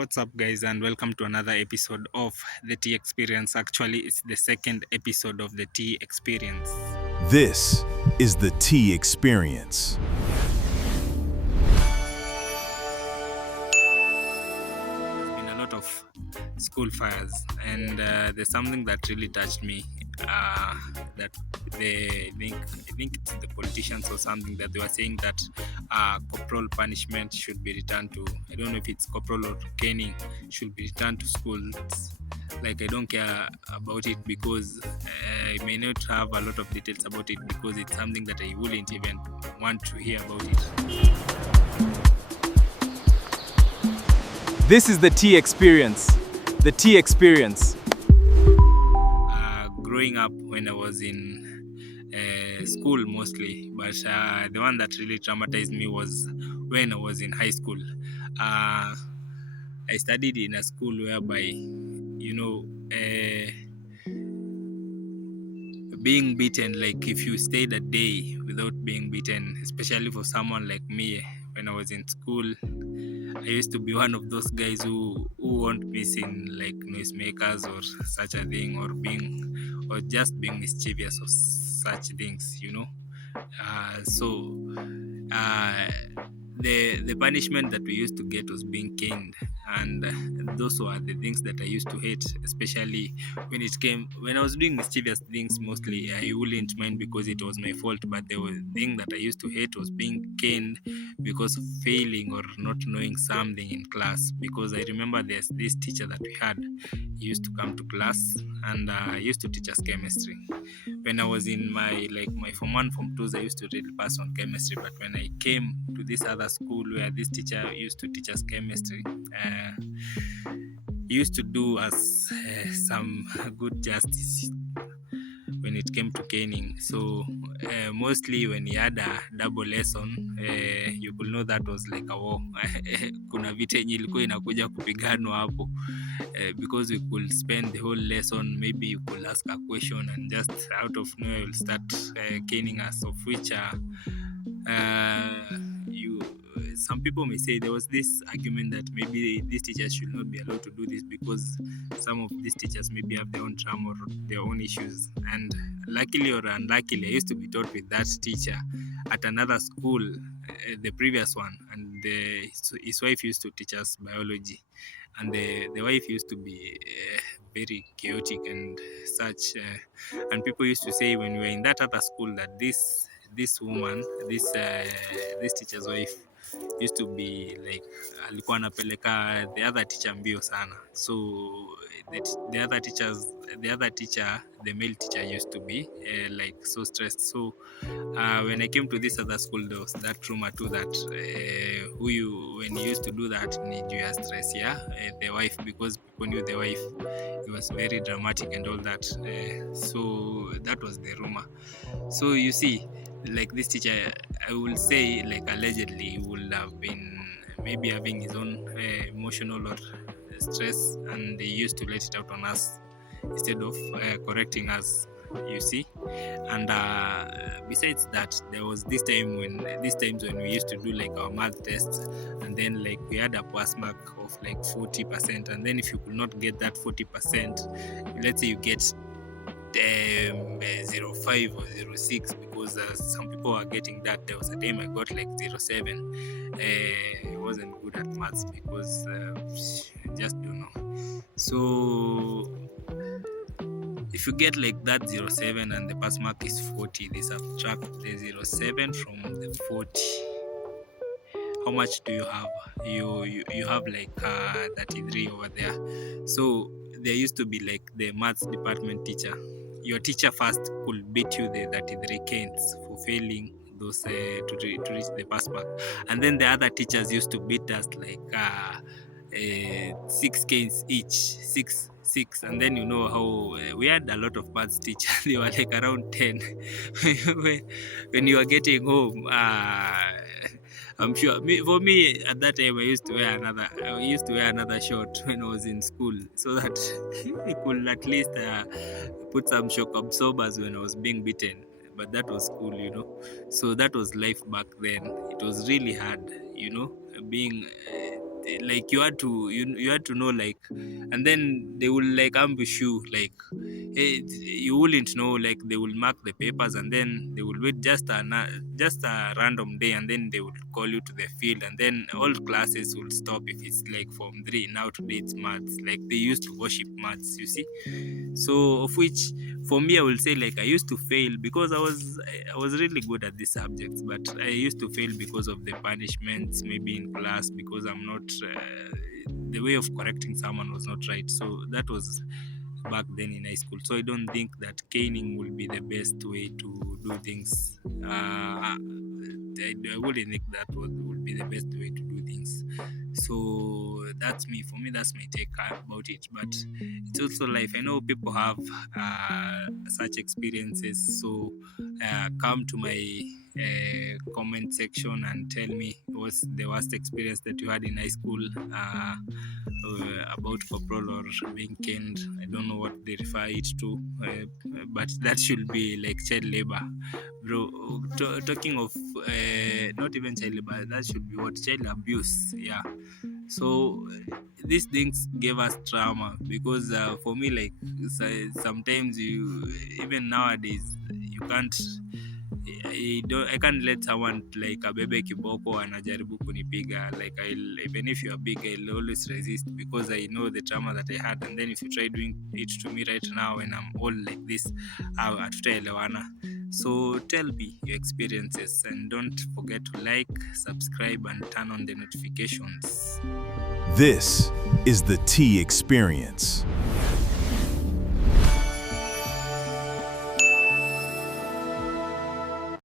What's up, guys, and welcome to another episode of the Tea Experience. Actually, it's the second episode of the Tea Experience. This is the Tea Experience. There's been a lot of school fires, and there's something that really touched me. That I think it's the politicians or something that they were saying that corporal punishment should be returned to. I don't know if it's corporal or caning should be returned to schools. Like, I don't care about it because I may not have a lot of details about it because it's something that I wouldn't even want to hear about it. This is the Tea Experience. The Tea Experience. Growing up when I was in school mostly, but the one that really traumatized me was when I was in high school. I studied in a school whereby, being beaten, like if you stayed a day without being beaten, especially for someone like me, when I was in school, I used to be one of those guys who won't miss in like noisemakers or such a thing, or just being mischievous or such things, the punishment that we used to get was being caned, and those were the things that I used to hate, especially when I was doing mischievous things. Mostly I wouldn't mind because it was my fault, but the thing that I used to hate was being caned because of failing or not knowing something in class. Because I remember there's this teacher that we had. He used to come to class and used to teach us chemistry. When I was in my form 1, form 2s, I used to really pass on chemistry. But when I came to this other school where this teacher used to teach us chemistry, he used to do us some good justice when it came to caning. So mostly when he had a double lesson, you could know that was like a war. Kuna vita yenye ilikuwa inakuja kupiganwa hapo, because we could spend the whole lesson, maybe you could ask a question and just out of nowhere you'll start caning us, of which some people may say there was this argument that maybe these teachers should not be allowed to do this because some of these teachers maybe have their own trauma or their own issues. And luckily or unluckily, I used to be taught with that teacher at another school, the previous one, and his wife used to teach us biology, and the wife used to be very chaotic and such, and people used to say when we were in that other school that this woman, this teacher's wife, used to be like alikuwa anapeleka the other teacher mbio sana. So the other teacher, the male teacher, used to be like so stressed. So when I came to this other school, there was that rumor too that when you used to do that, need you stress, the wife, because people knew the wife, it was very dramatic and all that. So that was the rumor. So you see, like this teacher, I will say, like allegedly, would have been maybe having his own emotional or stress, and he used to let it out on us instead of correcting us, you see. And besides that, there was these times when we used to do like our math tests, and then like we had a pass mark of like 40%, and then if you could not get that 40%, let's say you get 0.5 or 0.6, because some people are getting that. There was a time I got like 0.7. I wasn't good at maths because I just don't know. So if you get like that 0.7 and the pass mark is 40, they subtract the 0.7 from the 40. How much do you have? You have like 33 over there. So there used to be like the maths department teacher. Your teacher first could beat you the 33 canes for failing those to reach the pass mark, and then the other teachers used to beat us like 6 canes each, six, and then you know how we had a lot of maths teachers. They were like around 10. When you are getting home, I'm sure for me at that time I used to wear another short when I was in school, so that I could at least put some shock absorbers when I was being beaten. But that was cool. So that was life back then. It was really hard, being like you had to know, like, and then they will like ambush you, like, you wouldn't know, like they will mark the papers and then they will wait just a random day, and then they will call you to the field, and then all classes will stop if it's like Form 3. Now today it's maths, like they used to worship maths, you see. So of which, for me, I will say, like, I used to fail because I was really good at these subjects, but I used to fail because of the punishments, maybe in class, because I'm not the way of correcting someone was not right. So that was back then in high school. So I don't think that caning will be the best way to do things. I wouldn't think that would be the best way to do things. So that's me. For me, that's my take about it. But it's also life. I know people have such experiences. So come to my comment section and tell me what's the worst experience that you had in high school about corporal or being caned. I don't know what they refer it to, but that should be like child labor, bro. Talking of not even child labor, that should be what, child abuse. Yeah. So these things gave us trauma because for me, like, sometimes you, even nowadays, you can't, I can't let someone like abebe kiboko anajaribu kunipiga. Like, even if you are big, I'll always resist because I know the trauma that I had. And then if you try doing it to me right now when I'm old like this, hatutaelewana. So tell me your experiences, and don't forget to like, subscribe, and turn on the notifications. This is the T Experience.